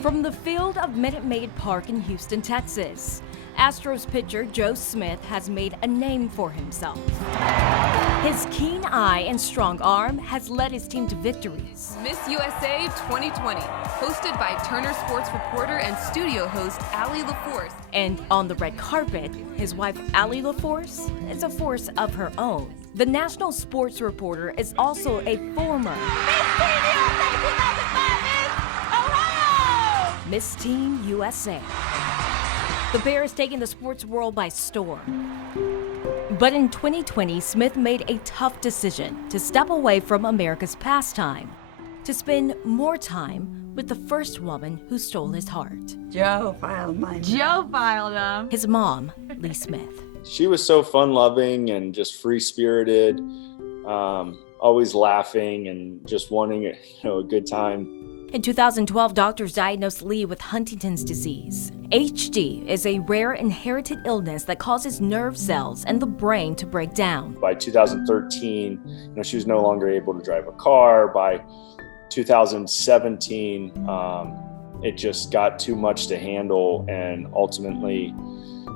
From the field of Minute Maid Park in Houston, Texas, Astros pitcher Joe Smith has made a name for himself. His keen eye and strong arm has led his team to victories. Miss USA 2020, hosted by Turner Sports reporter and studio host Allie LaForce. And on the red carpet, his wife Allie LaForce is a force of her own. The national sports reporter is also a former Miss Teen USA. The Bear is taking the sports world by storm. But in 2020, Smith made a tough decision to step away from America's pastime, to spend more time with the first woman who stole his heart. Joe filed him. His mom, Lee Smith. She was so fun-loving and just free-spirited, always laughing and just wanting a good time. In 2012, doctors diagnosed Lee with Huntington's disease. HD is a rare inherited illness that causes nerve cells and the brain to break down. By 2013, she was no longer able to drive a car. By 2017, it just got too much to handle, and ultimately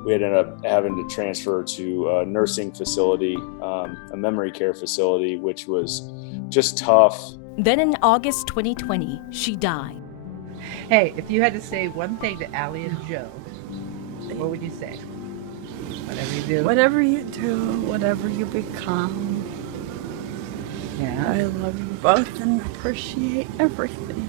we ended up having to transfer to a nursing facility, a memory care facility, which was just tough. Then in August 2020, she died. Hey, if you had to say one thing to Allie and Joe, what would you say? Whatever you do. Whatever you do, whatever you become. Yeah. I love you both and appreciate everything.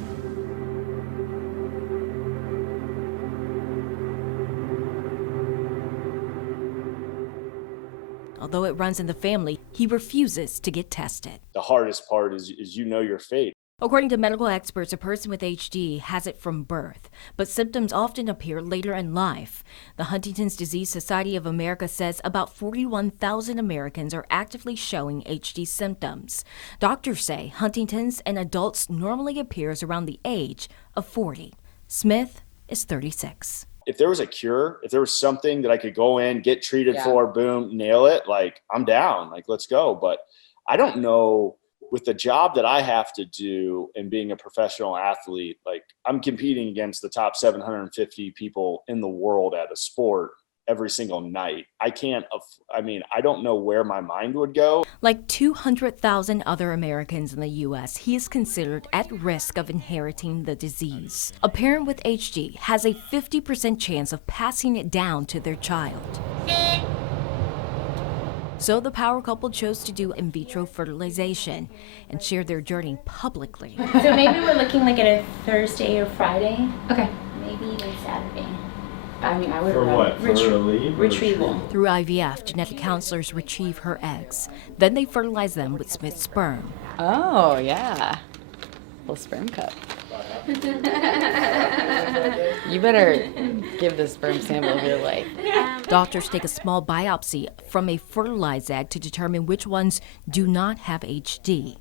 Although it runs in the family, he refuses to get tested. The hardest part is your fate. According to medical experts, a person with HD has it from birth, but symptoms often appear later in life. The Huntington's Disease Society of America says about 41,000 Americans are actively showing HD symptoms. Doctors say Huntington's in adults normally appears around the age of 40. Smith is 36. If there was a cure, if there was something that I could go in, get treated for, boom, nail it, I'm down, let's go. But I don't know, with the job that I have to do and being a professional athlete, I'm competing against the top 750 people in the world at a sport every single night. I don't know where my mind would go. Like 200,000 other Americans in the U.S., he is considered at risk of inheriting the disease. A parent with HD has a 50% chance of passing it down to their child. So the power couple chose to do in vitro fertilization and share their journey publicly. So maybe we're looking at a Thursday or Friday. Okay. Maybe even Saturday. I would For what? For her to leave? Retrieval. Through IVF, genetic counselors retrieve her eggs. Then they fertilize them with Smith's sperm. Oh, yeah. Little sperm cup. You better give the sperm sample of your life. Doctors take a small biopsy from a fertilized egg to determine which ones do not have HD.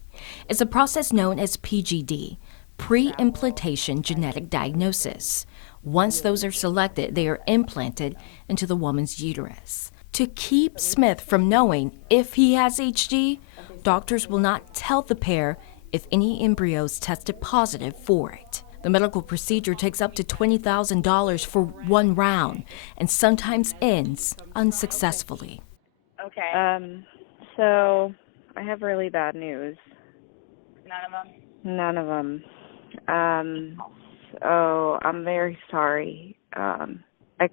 It's a process known as PGD, pre-implantation genetic diagnosis. Once those are selected, they are implanted into the woman's uterus. To keep Smith from knowing if he has HD, doctors will not tell the pair if any embryos tested positive for it. The medical procedure takes up to $20,000 for one round and sometimes ends unsuccessfully. Okay. So I have really bad news. None of them. So I'm very sorry. I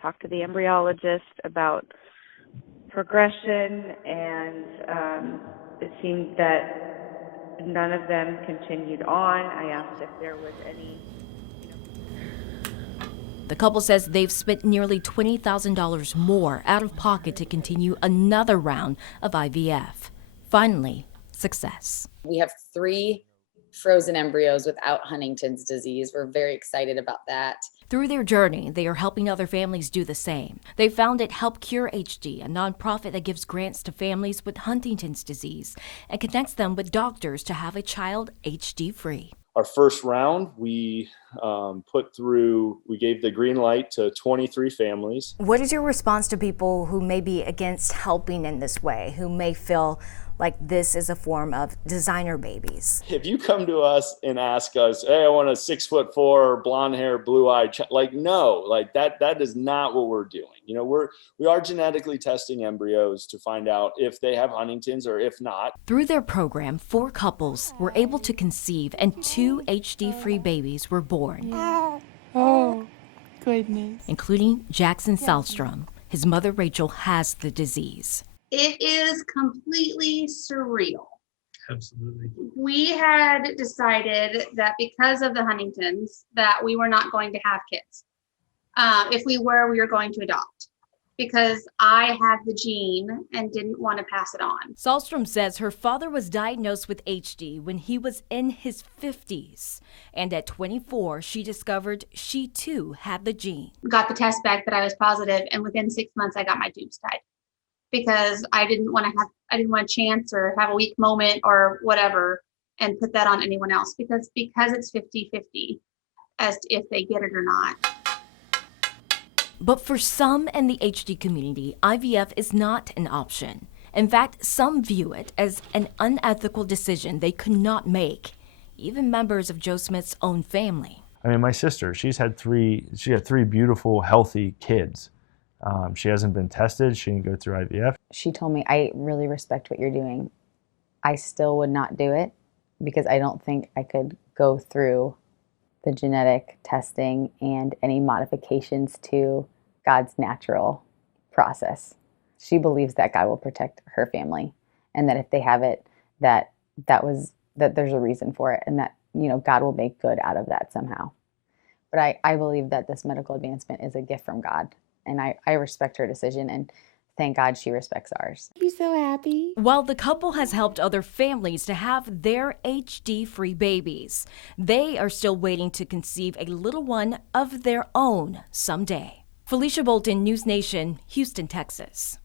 talked to the embryologist about progression, and it seemed that none of them continued on. I asked if there was any. The couple says they've spent nearly $20,000 more out of pocket to continue another round of IVF. Finally, success. We have 3 frozen embryos without Huntington's disease. We're very excited about that. Through their journey, they are helping other families do the same. They founded Help Cure HD, a nonprofit that gives grants to families with Huntington's disease and connects them with doctors to have a child HD-free. Our first round, we gave the green light to 23 families. What is your response to people who may be against helping in this way, who may feel like this is a form of designer babies. If you come to us and ask us, hey, I want a 6'4", blonde hair, blue eye, like, no, like that is not what we're doing. You know, we are genetically testing embryos to find out if they have Huntington's or if not. Through their program, 4 couples were able to conceive and 2 HD-free babies were born. Oh, goodness. Including Jackson Salstrom. His mother, Rachel, has the disease. It is completely surreal. Absolutely. We had decided that because of the Huntingtons, that we were not going to have kids. If we were going to adopt, because I have the gene and didn't want to pass it on. Salstrom says her father was diagnosed with HD when he was in his 50s. And at 24, she discovered she too had the gene. Got the test back that I was positive, and within 6 months I got my tubes tied. Because I didn't want to chance or have a weak moment or whatever and put that on anyone else, because it's 50-50 as to if they get it or not. But for some in the HD community, IVF is not an option. In fact, some view it as an unethical decision they could not make, even members of Joe Smith's own family. I mean, my sister, she had 3 beautiful, healthy kids. She hasn't been tested. She didn't go through IVF. She told me, I really respect what you're doing. I still would not do it because I don't think I could go through the genetic testing and any modifications to God's natural process. She believes that God will protect her family, and that if they have it, that there's a reason for it, and that, you know, God will make good out of that somehow. But I believe that this medical advancement is a gift from God, and I respect her decision, and thank God she respects ours. I'm so happy. While the couple has helped other families to have their HD-free babies, they are still waiting to conceive a little one of their own someday. Felicia Bolton, News Nation, Houston, Texas.